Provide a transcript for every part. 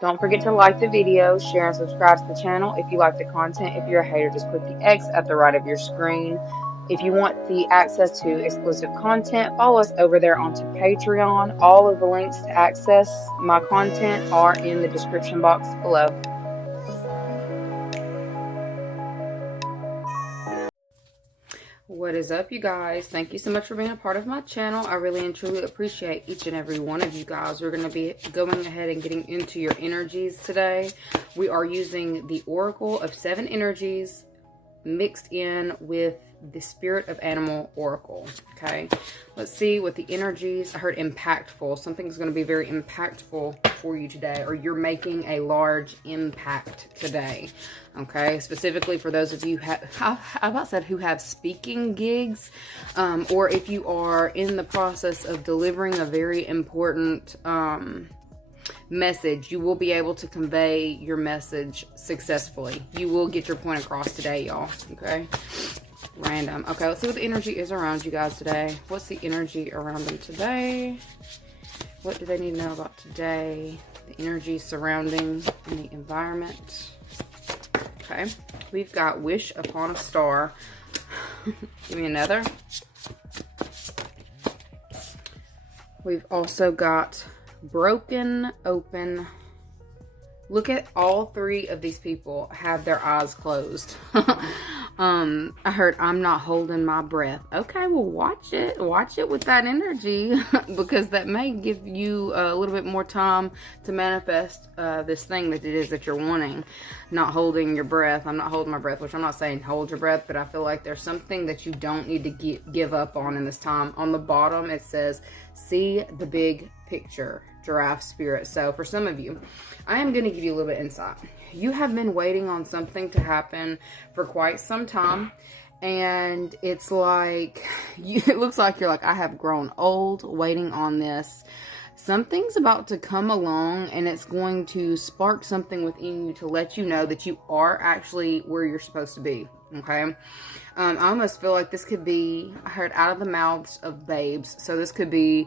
Don't forget to like the video, share and subscribe to the channel if you like the content. If you're a hater, just click the X at the right of your screen. If you want the access to exclusive content, follow us over there onto Patreon. All of the links to access my content are in the description box below. What is up, you guys? Thank you so much for being a part of my channel. I really and truly appreciate each and every one of you guys. We're going to be going ahead and getting into your energies today. We are using the Oracle of 7 energies mixed in with the Spirit of Animal Oracle. Okay, let's see what the energies. I heard impactful. Something's going to be very impactful for you today, or you're making a large impact today. Okay, specifically for those of you who have speaking gigs, or if you are in the process of delivering a very important message, you will be able to convey your message successfully. You will get your point across today, y'all. Okay, random. Okay, let's see what the energy is around you guys today. What's the energy around them today? What do they need to know about today? The energy surrounding the environment. Okay, we've got Wish Upon a Star. Give me another. We've also got Broken Open. Look at all 3 of these people have their eyes closed. I heard I'm not holding my breath. Okay, well, watch it with that energy because that may give you a little bit more time to manifest this thing that it is that you're wanting. Not holding your breath. I'm not holding my breath, which I'm not saying hold your breath, but I feel like there's something that you don't need to give up on in this time. On the bottom, it says, see the big picture, giraffe spirit. So for some of you, I am going to give you a little bit of insight. You have been waiting on something to happen for quite some time, and it's like it looks like you're like, I have grown old waiting on this. Something's about to come along, and it's going to spark something within you to let you know that you are actually where you're supposed to be. Okay, I almost feel like this could be, I heard, out of the mouths of babes. So this could be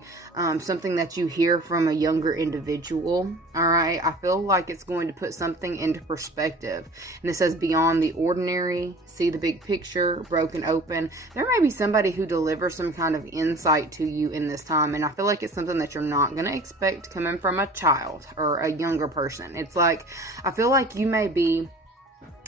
something that you hear from a younger individual. All right, I feel like it's going to put something into perspective. And it says beyond the ordinary, see the big picture, broken open. There may be somebody who delivers some kind of insight to you in this time. And I feel like it's something that you're not going to expect coming from a child or a younger person. It's like, I feel like you may be,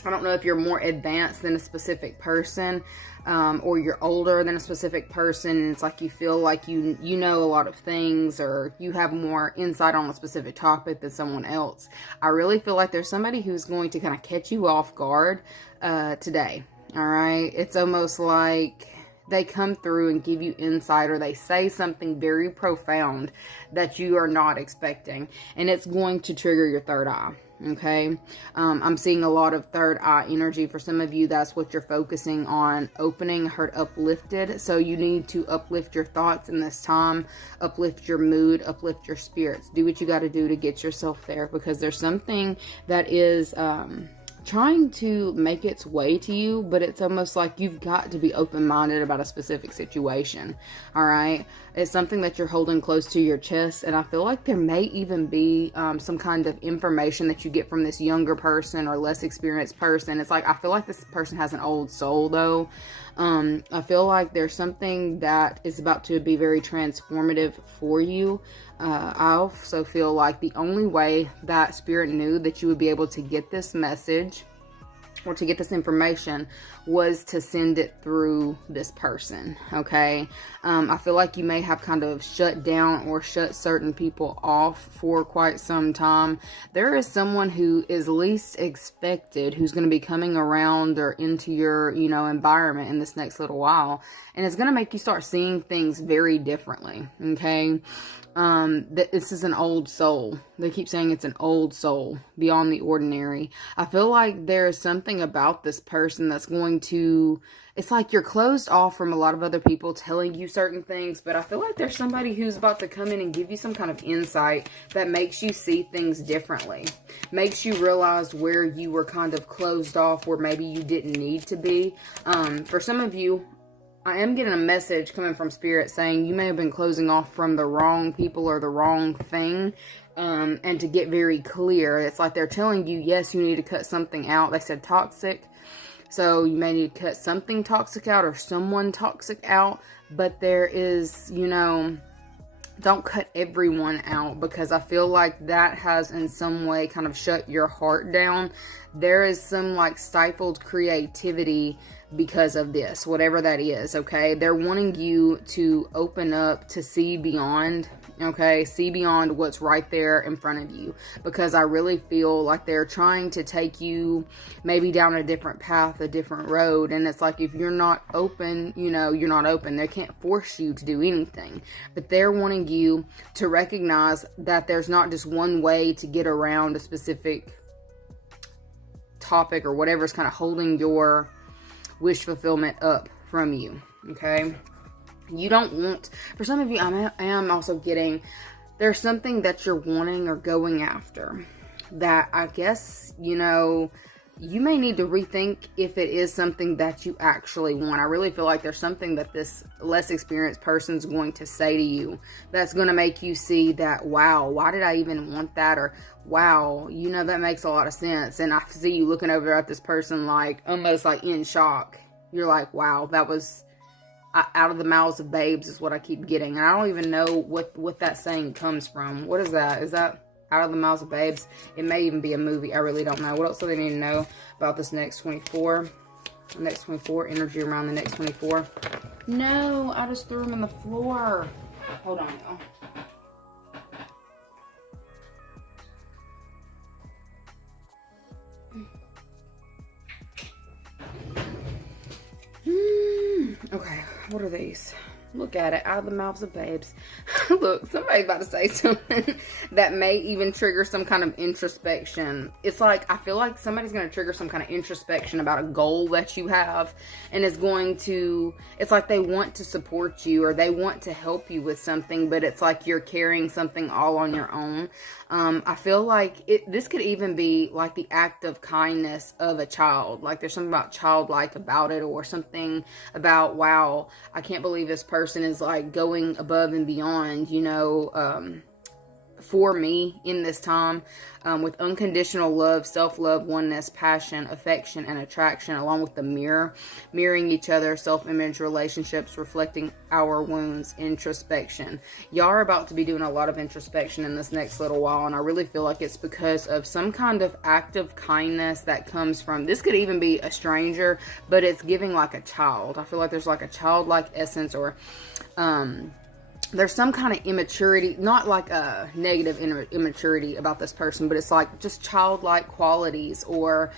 I don't know if you're more advanced than a specific person, or you're older than a specific person, and it's like you feel like you know a lot of things, or you have more insight on a specific topic than someone else. I really feel like there's somebody who's going to kind of catch you off guard today. All right, it's almost like they come through and give you insight, or they say something very profound that you are not expecting, and it's going to trigger your third eye. Okay, I'm seeing a lot of third eye energy. For some of you, that's what you're focusing on. Opening, heard uplifted. So you need to uplift your thoughts in this time, uplift your mood, uplift your spirits. Do what you got to do to get yourself there, because there's something that is trying to make its way to you, but it's almost like you've got to be open-minded about a specific situation. All right, it's something that you're holding close to your chest, and I feel like there may even be some kind of information that you get from this younger person or less experienced person. It's like, I feel like this person has an old soul though. I feel like there's something that is about to be very transformative for you. I also feel like the only way that Spirit knew that you would be able to get this message or to get this information was to send it through this person. Okay, I feel like you may have kind of shut down or shut certain people off for quite some time. There is someone who is least expected who's going to be coming around or into your environment in this next little while, and it's going to make you start seeing things very differently. Okay, this is an old soul. They keep saying it's an old soul, beyond the ordinary. I feel like there is something about this person that's going to, it's like you're closed off from a lot of other people telling you certain things, but I feel like there's somebody who's about to come in and give you some kind of insight that makes you see things differently, makes you realize where you were kind of closed off, where maybe you didn't need to be. For some of you, I am getting a message coming from Spirit saying you may have been closing off from the wrong people or the wrong thing. And to get very clear, it's like they're telling you, yes, you need to cut something out. They said toxic. So you may need to cut something toxic out or someone toxic out. But there is, you know, don't cut everyone out, because I feel like that has in some way kind of shut your heart down. There is some like stifled creativity because of this, whatever that is, okay? They're wanting you to open up, to see beyond, okay? See beyond what's right there in front of you, because I really feel like they're trying to take you maybe down a different path, a different road, and it's like if you're not open, you know, you're not open. They can't force you to do anything, but they're wanting you to recognize that there's not just one way to get around a specific topic or whatever's kind of holding your wish fulfillment up from you, okay? You don't want, for some of you, I am also getting, there's something that you're wanting or going after that I guess, you know, you may need to rethink if it is something that you actually want. I really feel like there's something that this less experienced person's going to say to you that's going to make you see that, wow, why did I even want that? Or, wow, you know, that makes a lot of sense. And I see you looking over at this person like, almost like in shock. You're like, wow, that was out of the mouths of babes is what I keep getting. And I don't even know what that saying comes from. What is that? Is that out of the mouths of babes? It may even be a movie. I really don't know. What else do they need to know about this next 24? The next 24, energy around the next 24. No, I just threw them on the floor. Hold on, y'all. Okay, what are these? Look at it, out of the mouths of babes. Look, somebody's about to say something that may even trigger some kind of introspection. It's like, I feel like somebody's going to trigger some kind of introspection about a goal that you have. And it's going to, it's like they want to support you or they want to help you with something, but it's like you're carrying something all on your own. I feel like this could even be like the act of kindness of a child. Like there's something about childlike about it, or something about, wow, I can't believe this person is like going above and beyond, you know, for me in this time, with unconditional love, self-love, oneness, passion, affection, and attraction, along with the mirroring each other, self-image, relationships, reflecting our wounds, introspection. Y'all are about to be doing a lot of introspection in this next little while, and I really feel like it's because of some kind of act of kindness that comes from, this could even be a stranger, but it's giving like a child. I feel like there's like a childlike essence, or there's some kind of immaturity, not like a negative immaturity about this person, but it's like just childlike qualities, or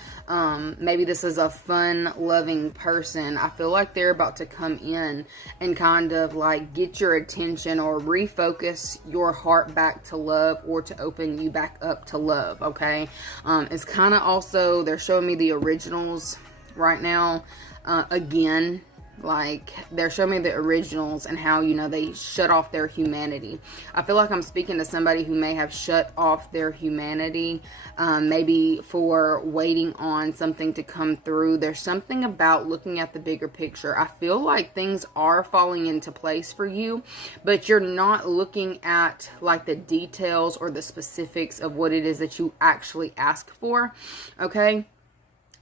maybe this is a fun, loving person. I feel like they're about to come in and kind of like get your attention or refocus your heart back to love, or to open you back up to love, okay? It's kind of also, they're showing me the originals right now, again. Like they're showing me the originals and how, you know, they shut off their humanity. I feel like I'm speaking to somebody who may have shut off their humanity, maybe for waiting on something to come through. There's something about looking at the bigger picture. I feel like things are falling into place for you, but you're not looking at like the details or the specifics of what it is that you actually ask for, okay?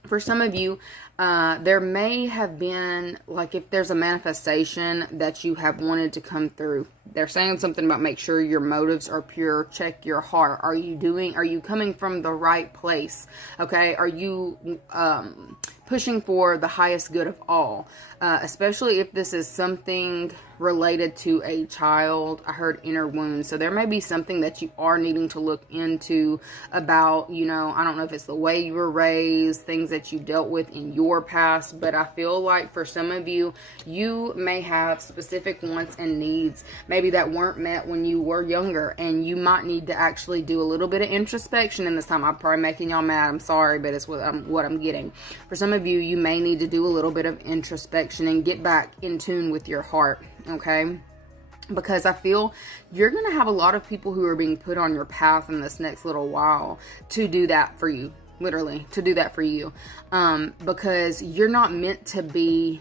For some of you, there may have been, like, if there's a manifestation that you have wanted to come through, they're saying something about make sure your motives are pure, check your heart. Are you coming from the right place? Okay, are you pushing for the highest good of all? Especially if this is something related to a child. I heard inner wounds. So there may be something that you are needing to look into about, you know, I don't know if it's the way you were raised, things that you dealt with in your past, but I feel like for some of you, you may have specific wants and needs, maybe that weren't met when you were younger, and you might need to actually do a little bit of introspection in this time. I'm probably making y'all mad. I'm sorry, but it's what I'm getting. For some of you, you may need to do a little bit of introspection and get back in tune with your heart. Okay, because I feel you're going to have a lot of people who are being put on your path in this next little while to do that for you, literally, to do that for you, because you're not meant to be,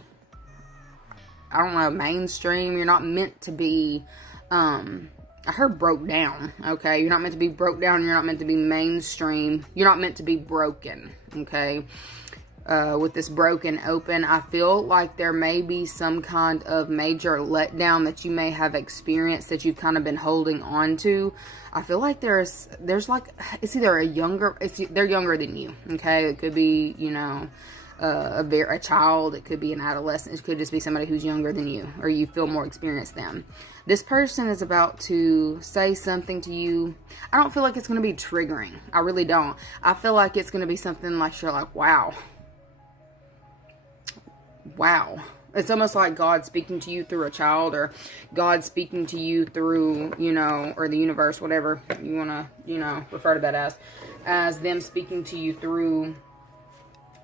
I don't know, mainstream. You're not meant to be, I heard broke down, okay? You're not meant to be broke down. You're not meant to be mainstream. You're not meant to be broken, okay? With this broken open, I feel like there may be some kind of major letdown that you may have experienced that you've kind of been holding on to. I feel like there's like, it's either they're younger than you, okay? It could be, you know, a child. It could be an adolescent. It could just be somebody who's younger than you, or you feel more experienced than. This person is about to say something to you. I don't feel like it's going to be triggering. I really don't. I feel like it's going to be something like you're like, wow. It's almost like God speaking to you through a child, or God speaking to you through, you know, or the universe, whatever you want to, you know, refer to that as them speaking to you through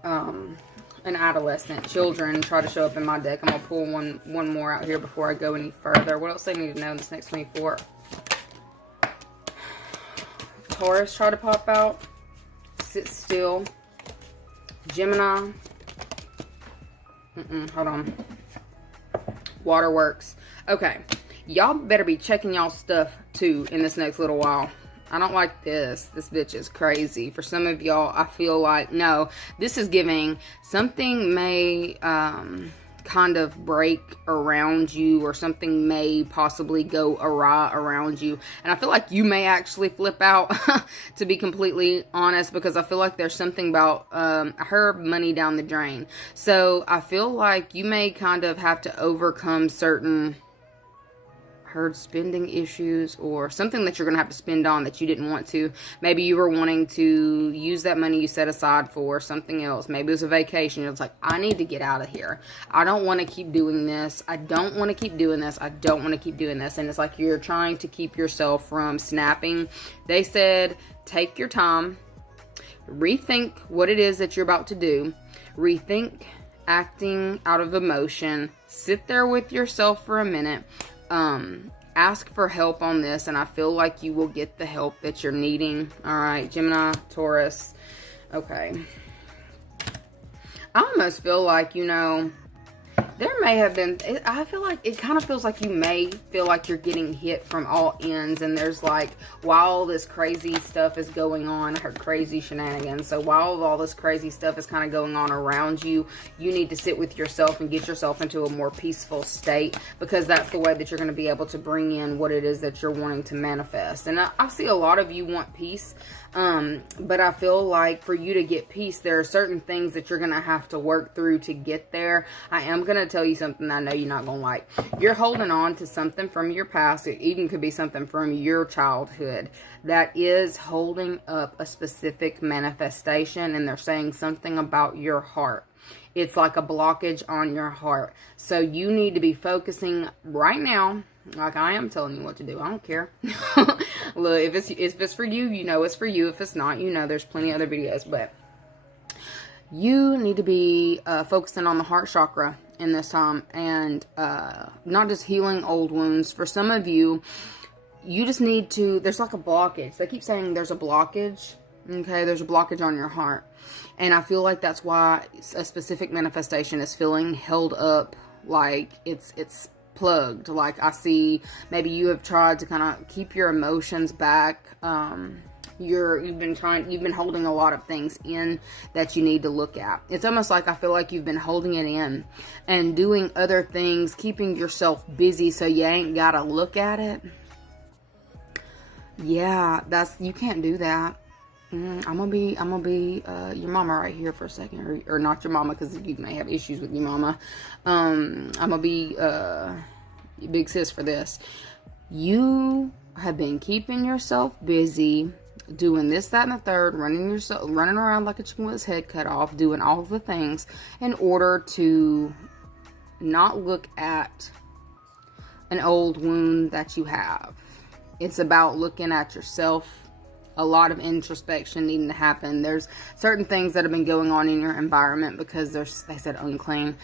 an adolescent. Children try to show up in my deck. I'm going to pull one more out here before I go any further. What else do I need to know in this next 24? Taurus try to pop out. Sit still. Gemini. Hold on. Waterworks. Okay. Y'all better be checking y'all stuff too in this next little while. I don't like this. This bitch is crazy. For some of y'all, I feel like, no, this is giving something may kind of break around you, or something may possibly go awry around you. And I feel like you may actually flip out, to be completely honest, because I feel like there's something about her money down the drain. So I feel like you may kind of have to overcome certain spending issues, or something that you're going to have to spend on that you didn't want to. Maybe you were wanting to use that money you set aside for something else. Maybe it was a vacation. It's like, I need to get out of here. I don't want to keep doing this. I don't want to keep doing this. I don't want to keep doing this. And it's like you're trying to keep yourself from snapping. They said, take your time, rethink what it is that you're about to do, rethink acting out of emotion, sit there with yourself for a minute, ask for help on this, and I feel like you will get the help that you're needing. All right, Gemini, Taurus. Okay. I almost feel like, you know, there may have been, I feel like it kind of feels like you may feel like you're getting hit from all ends, and there's like, while all this crazy stuff is going on, her crazy shenanigans, so while all this crazy stuff is kind of going on around you, you need to sit with yourself and get yourself into a more peaceful state, because that's the way that you're going to be able to bring in what it is that you're wanting to manifest. And I see a lot of you want peace, but I feel like for you to get peace, there are certain things that you're going to have to work through to get there. I am going to tell you something I know you're not going to like. You're holding on to something from your past. It even could be something from your childhood that is holding up a specific manifestation, and they're saying something about your heart. It's like a blockage on your heart. So you need to be focusing right now. Like I am telling you what to do. I don't care. Look, if it's for you, you know it's for you. If it's not, you know there's plenty of other videos. But you need to be focusing on the heart chakra in this time, and not just healing old wounds. For some of you, you just need to, there's like a blockage. They keep saying there's a blockage. Okay, there's a blockage on your heart. And I feel like that's why a specific manifestation is feeling held up, like it's plugged. Like I see maybe you have tried to kind of keep your emotions back. You've been holding a lot of things in that you need to look at. It's almost like I feel like you've been holding it in and doing other things, keeping yourself busy so you ain't gotta look at it. Yeah, you can't do that. I'm gonna be your mama right here for a second, or not your mama, because you may have issues with your mama. I'm gonna be big sis for this. You have been keeping yourself busy, doing this, that, and the third, running around like a chicken with his head cut off, doing all of the things in order to not look at an old wound that you have. It's about looking at yourself. A lot of introspection needing to happen. There's certain things that have been going on in your environment because they said unclean.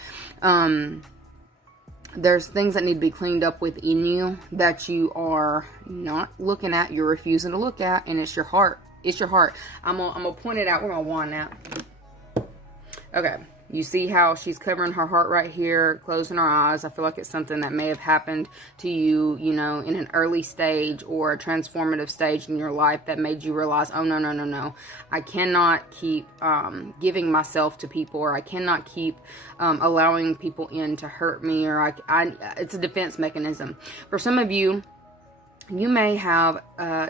There's things that need to be cleaned up within you that you are not looking at. You're refusing to look at, and it's your heart. It's your heart. I'm gonna point it out with my wand now. Okay. You see how she's covering her heart right here, closing her eyes. I feel like it's something that may have happened to you, you know, in an early stage or a transformative stage in your life that made you realize, oh, no. I cannot keep giving myself to people, or I cannot keep allowing people in to hurt me, or it's a defense mechanism. For some of you, you may have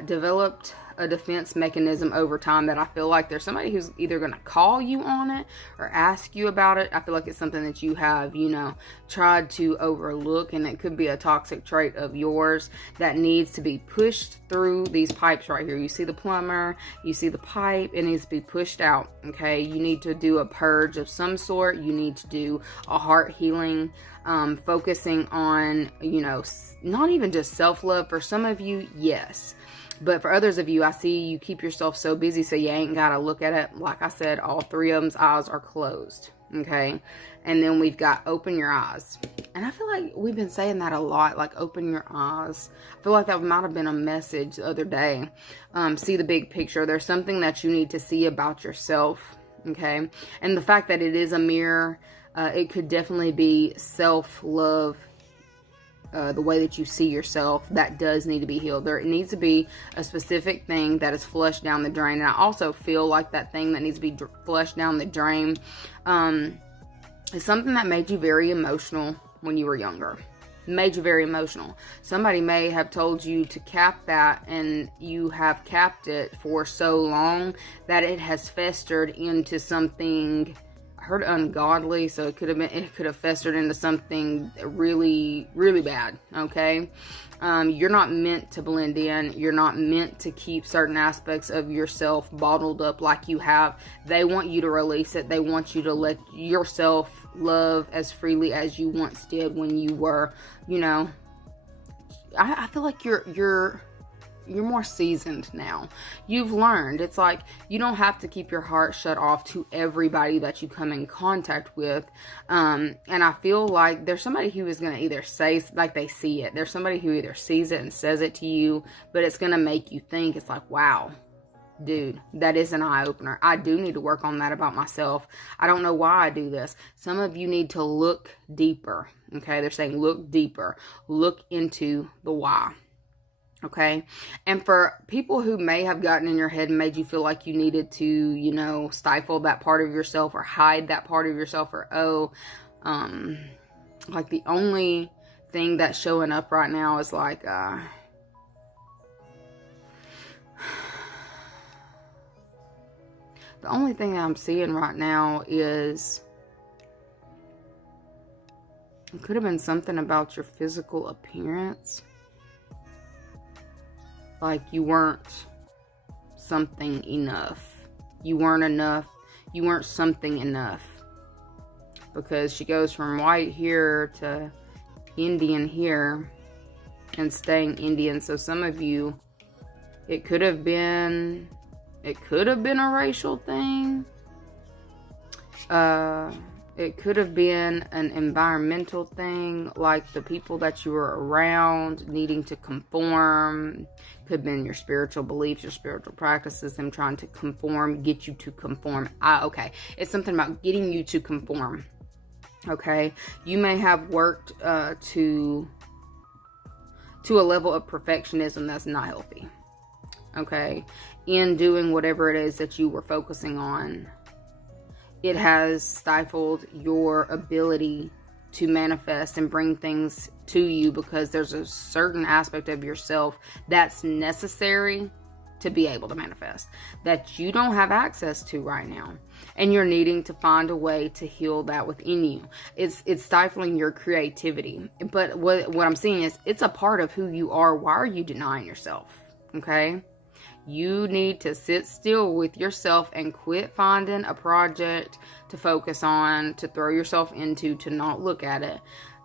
developed a defense mechanism over time that I feel like there's somebody who's either going to call you on it or ask you about it. I feel like it's something that you have, you know, tried to overlook, and it could be a toxic trait of yours that needs to be pushed through these pipes right here. You see the plumber, you see the pipe, it needs to be pushed out, okay? You need to do a purge of some sort. You need to do a heart healing, focusing on, you know, not even just self-love. For some of you, yes. But for others of you, I see you keep yourself so busy so you ain't got to look at it. Like I said, all three of them's eyes are closed, okay? And then we've got open your eyes. And I feel like we've been saying that a lot, like open your eyes. I feel like that might have been a message the other day. See the big picture. There's something that you need to see about yourself, okay? And the fact that it is a mirror, it could definitely be self-love. The way that you see yourself, that does need to be healed. There needs to be a specific thing that is flushed down the drain. And I also feel like that thing that needs to be flushed down the drain is something that made you very emotional when you were younger. Made you very emotional. Somebody may have told you to cap that, and you have capped it for so long that it has festered into something, I heard ungodly, so it could have festered into something really, really bad, okay? You're not meant to blend in. You're not meant to keep certain aspects of yourself bottled up like you have. They want you to release it. They want you to let yourself love as freely as you once did when you were, you know, I feel like you're more seasoned now. You've learned. It's like you don't have to keep your heart shut off to everybody that you come in contact with. And I feel like there's somebody who is going to either say, like they see it. There's somebody who either sees it and says it to you, but it's going to make you think. It's like, wow, dude, that is an eye-opener. I do need to work on that about myself. I don't know why I do this. Some of you need to look deeper. Okay, they're saying look deeper. Look into the why. Okay, and for people who may have gotten in your head and made you feel like you needed to, you know, stifle that part of yourself or hide that part of yourself, or like the only thing that's showing up right now is like the only thing that I'm seeing right now is it could have been something about your physical appearance. Like you weren't something enough. You weren't enough. You weren't something enough. Because she goes from white here to Indian here and staying Indian. So some of you, it could have been a racial thing. It could have been an environmental thing, like the people that you were around needing to conform. Could have been your spiritual beliefs, your spiritual practices, them trying to conform, get you to conform. Okay, it's something about getting you to conform. Okay, you may have worked to a level of perfectionism that's not healthy. Okay, in doing whatever it is that you were focusing on. It has stifled your ability to manifest and bring things to you, because there's a certain aspect of yourself that's necessary to be able to manifest that you don't have access to right now. And you're needing to find a way to heal that within you. It's stifling your creativity. But what I'm seeing is it's a part of who you are. Why are you denying yourself? Okay? You need to sit still with yourself and quit finding a project to focus on, to throw yourself into, to not look at it.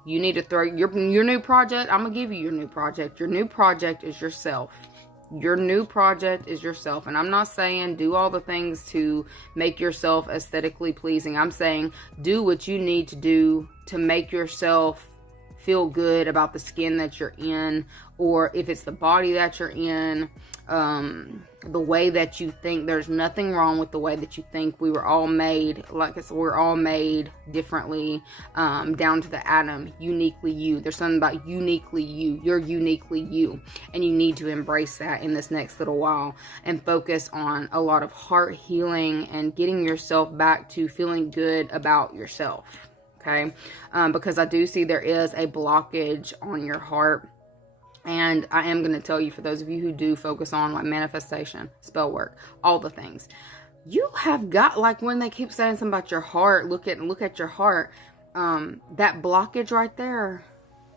You need to throw your new project. I'm going to give you your new project. Your new project is yourself. Your new project is yourself. And I'm not saying do all the things to make yourself aesthetically pleasing. I'm saying do what you need to do to make yourself feel good about the skin that you're in, or if it's the body that you're in, the way that you think. There's nothing wrong with the way that you think. We were all made, like I said, we're all made differently, down to the atom, uniquely you. There's something about uniquely you. You're uniquely you, and you need to embrace that in this next little while and focus on a lot of heart healing and getting yourself back to feeling good about yourself. Okay, because I do see there is a blockage on your heart. And I am going to tell you, for those of you who do focus on like manifestation, spell work, all the things, you have got, like when they keep saying something about your heart, look at your heart, that blockage right there,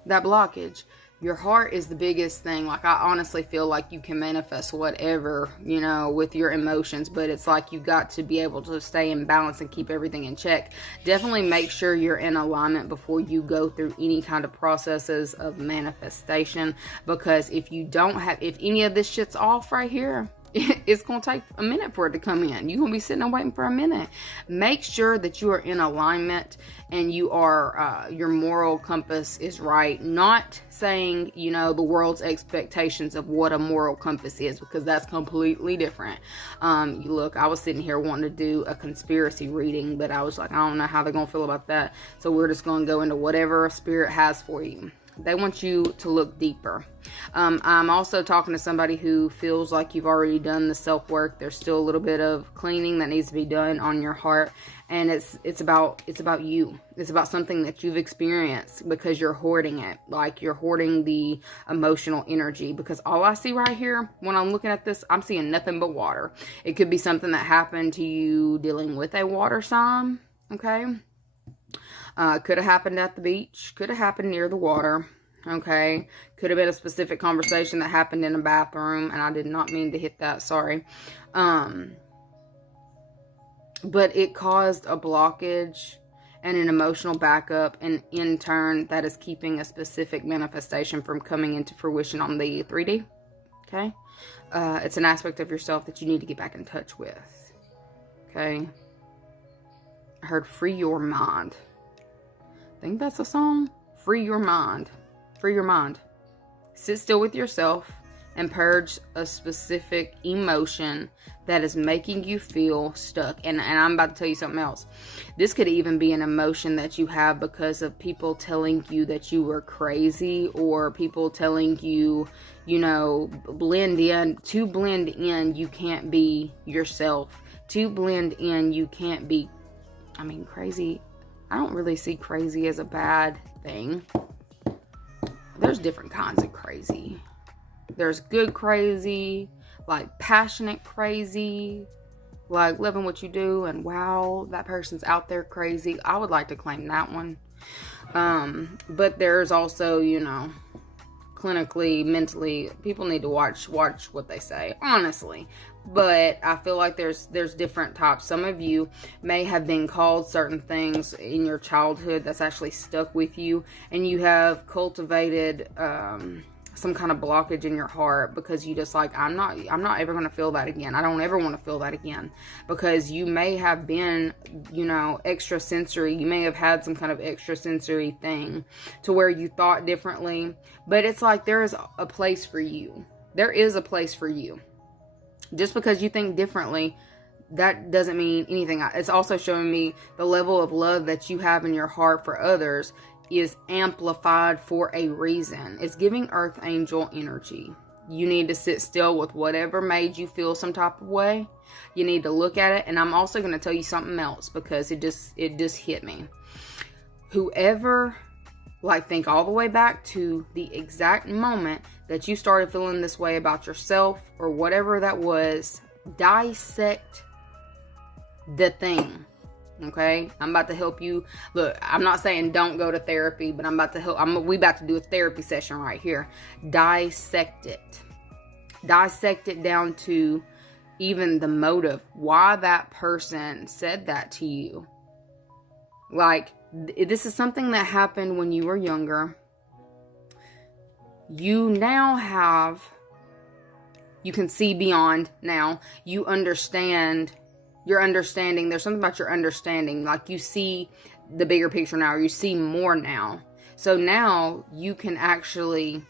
that blockage, your heart is the biggest thing. Like, I honestly feel like you can manifest whatever, you know, with your emotions, but it's like you got to be able to stay in balance and keep everything in check. Definitely make sure you're in alignment before you go through any kind of processes of manifestation, because if you don't have, if any of this shit's off right here, it's going to take a minute for it to come in. You're going to be sitting and waiting for a minute. Make sure that you are in alignment and you are, your moral compass is right. Not saying, you know, the world's expectations of what a moral compass is, because that's completely different. Look, I was sitting here wanting to do a conspiracy reading, but I was like, I don't know how they're going to feel about that. So we're just going to go into whatever spirit has for you. They want you to look deeper. I'm also talking to somebody who feels like you've already done the self-work. There's still a little bit of cleaning that needs to be done on your heart. And it's about you. It's about something that you've experienced, because you're hoarding it. Like, you're hoarding the emotional energy, because all I see right here when I'm looking at this, I'm seeing nothing but water. It could be something that happened to you dealing with a water sign. Okay. Could have happened at the beach. Could have happened near the water. Okay. Could have been a specific conversation that happened in a bathroom, and I did not mean to hit that. Sorry. But it caused a blockage and an emotional backup, and in turn, that is keeping a specific manifestation from coming into fruition on the 3D. Okay. It's an aspect of yourself that you need to get back in touch with. Okay. I heard free your mind. I think that's a song. Free your mind. Free your mind. Sit still with yourself and purge a specific emotion that is making you feel stuck. And I'm about to tell you something else. This could even be an emotion that you have because of people telling you that you were crazy, or people telling you, you know, blend in. To blend in, you can't be yourself. To blend in, you can't be, I mean, crazy. I don't really see crazy as a bad thing. There's different kinds of crazy. There's good crazy, like passionate crazy, like loving what you do and wow, that person's out there crazy. I would like to claim that one. But there's also, you know, clinically, mentally, people need to watch what they say, honestly. But I feel like there's different types. Some of you may have been called certain things in your childhood that's actually stuck with you, and you have cultivated some kind of blockage in your heart because you just like, I'm not ever going to feel that again. I don't ever want to feel that again, because you may have been, you know, extrasensory. You may have had some kind of extrasensory thing to where you thought differently, but it's like there is a place for you. There is a place for you. Just because you think differently, that doesn't mean anything. It's also showing me the level of love that you have in your heart for others is amplified for a reason. It's giving earth angel energy. You need to sit still with whatever made you feel some type of way. You need to look at it. And I'm also going to tell you something else, because it just hit me. Whoever, like, think all the way back to the exact moment that you started feeling this way about yourself or whatever that was. Dissect the thing. Okay, I'm about to help you. Look, I'm not saying don't go to therapy, but I'm about to help. We about to do a therapy session right here. Dissect it. Dissect it down to even the motive. Why that person said that to you. Like, this is something that happened when you were younger. You now have, you can see beyond now. You understand. Your understanding, there's something about your understanding, like you see the bigger picture now, or you see more now. So now you can actually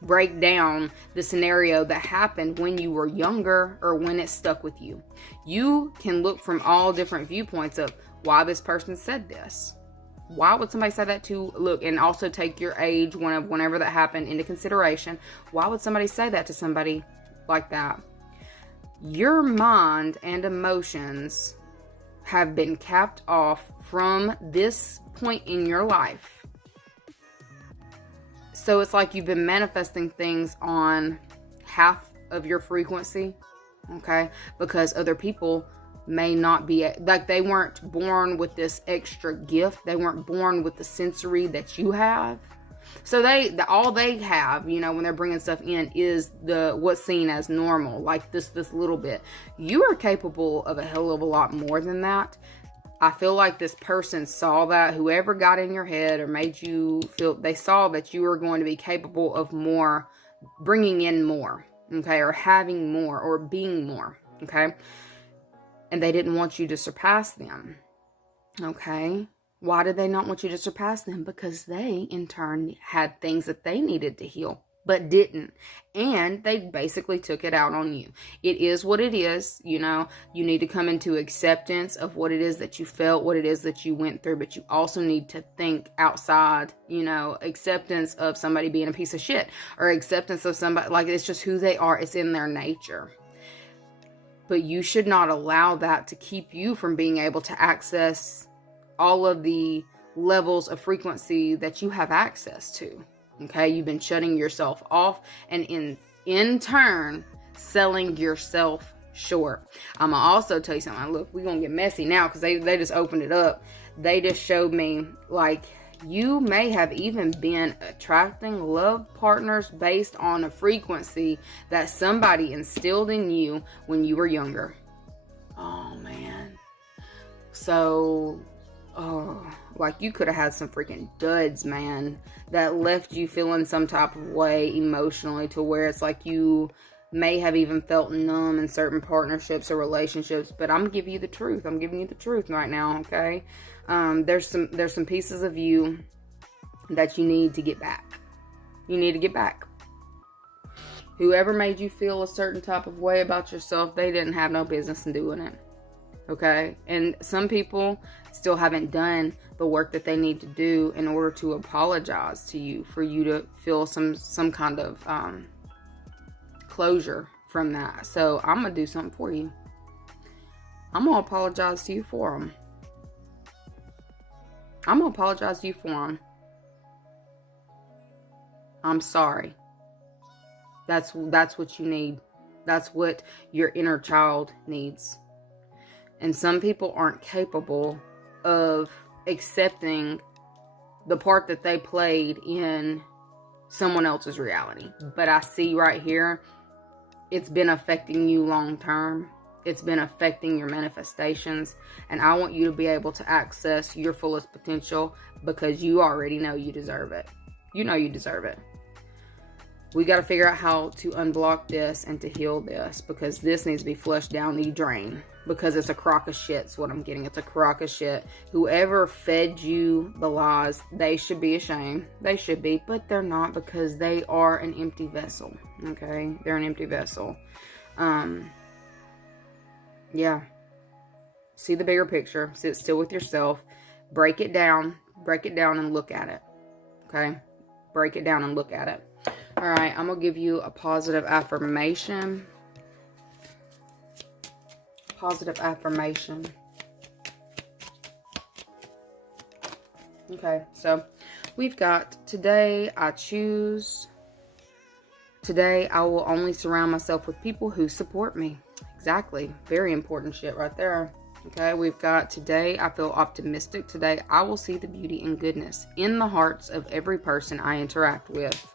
break down the scenario that happened when you were younger or when it stuck with you. You can look from all different viewpoints of why this person said this. Why would somebody say that to? Look, and also take your age, whenever that happened, into consideration. Why would somebody say that to somebody like that? Your mind and emotions have been capped off from this point in your life. So it's like you've been manifesting things on half of your frequency, okay? Because other people may not be, like, they weren't born with this extra gift. They weren't born with the sensory that you have. So all they have, when they're bringing stuff in is what's seen as normal, like this little bit. You are capable of a hell of a lot more than that. I feel like this person saw that, whoever got in your head or made you feel, they saw that you were going to be capable of more, bringing in more, okay, or having more, or being more, okay? And they didn't want you to surpass them, okay? Why did they not want you to surpass them? Because they, in turn, had things that they needed to heal, but didn't. And they basically took it out on you. It is what it is, You need to come into acceptance of what it is that you felt, what it is that you went through, but you also need to think outside, acceptance of somebody being a piece of shit, or acceptance of somebody, like, it's just who they are. It's in their nature. But you should not allow that to keep you from being able to access all of the levels of frequency that you have access to. Okay, you've been shutting yourself off, and in turn, selling yourself short. I'm gonna also tell you something. Look, we're gonna get messy now because they just opened it up. They just showed me, like, you may have even been attracting love partners based on a frequency that somebody instilled in you when you were younger. Oh, man. So, like, you could have had some freaking duds, man, that left you feeling some type of way emotionally, to where it's like you may have even felt numb in certain partnerships or relationships. But I'm giving you the truth. I'm giving you the truth right now, okay? There's some pieces of you that you need to get back. You need to get back. Whoever made you feel a certain type of way about yourself, they didn't have no business in doing it. Okay? And some people still haven't done the work that they need to do in order to apologize to you, for you to feel some kind of closure from that. So I'm gonna do something for you. I'm gonna apologize to you for them. I'm gonna apologize to you for them. I'm sorry. That's what you need. That's what your inner child needs. And some people aren't capable of accepting the part that they played in someone else's reality. But I see right here, it's been affecting you long term. It's been affecting your manifestations. And I want you to be able to access your fullest potential, because you already know you deserve it. You know you deserve it. We got to figure out how to unblock this and to heal this, because this needs to be flushed down the drain, because it's a crock of shit is what I'm getting. It's a crock of shit. Whoever fed you the lies, they should be ashamed. They should be, but they're not, because they are an empty vessel. Okay? They're an empty vessel. Yeah. See the bigger picture. Sit still with yourself. Break it down. Break it down and look at it. Okay? Break it down and look at it. All right, I'm going to give you a positive affirmation. Positive affirmation. Okay, so we've got, today I choose. Today I will only surround myself with people who support me. Exactly. Very important shit right there. Okay, we've got, today I feel optimistic. Today I will see the beauty and goodness in the hearts of every person I interact with.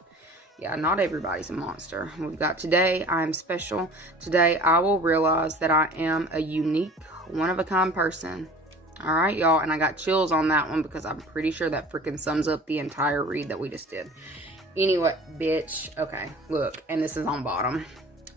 Yeah, not everybody's a monster. We've got, today I am special. Today I will realize that I am a unique, one-of-a-kind person. All right, y'all. And I got chills on that one, because I'm pretty sure that freaking sums up the entire read that we just did. Anyway, bitch. Okay, look. And this is on bottom.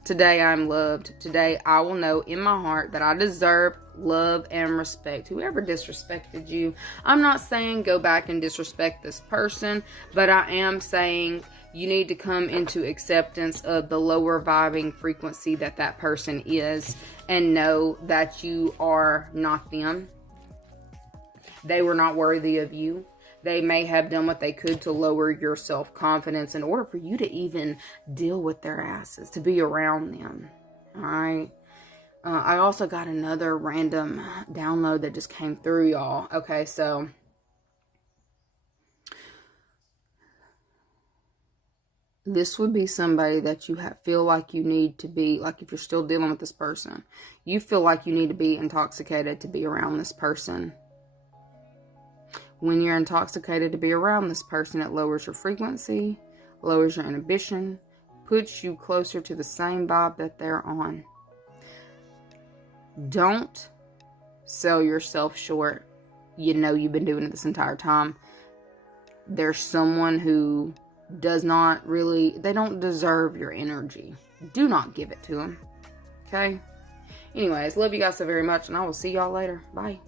Today I'm loved. Today I will know in my heart that I deserve love and respect. Whoever disrespected you, I'm not saying go back and disrespect this person, but I am saying you need to come into acceptance of the lower vibing frequency that person is, and know that you are not them. They were not worthy of you. They may have done what they could to lower your self-confidence in order for you to even deal with their asses, to be around them. All right. I also got another random download that just came through, y'all. Okay, so this would be somebody that you feel like you need to be, like if you're still dealing with this person, you feel like you need to be intoxicated to be around this person. When you're intoxicated to be around this person, it lowers your frequency, lowers your inhibition, puts you closer to the same vibe that they're on. Don't sell yourself short. You know you've been doing it this entire time. There's someone who does not really, they don't deserve your energy. Do not give it to them. Okay? Anyways, love you guys so very much, and I will see y'all later. Bye.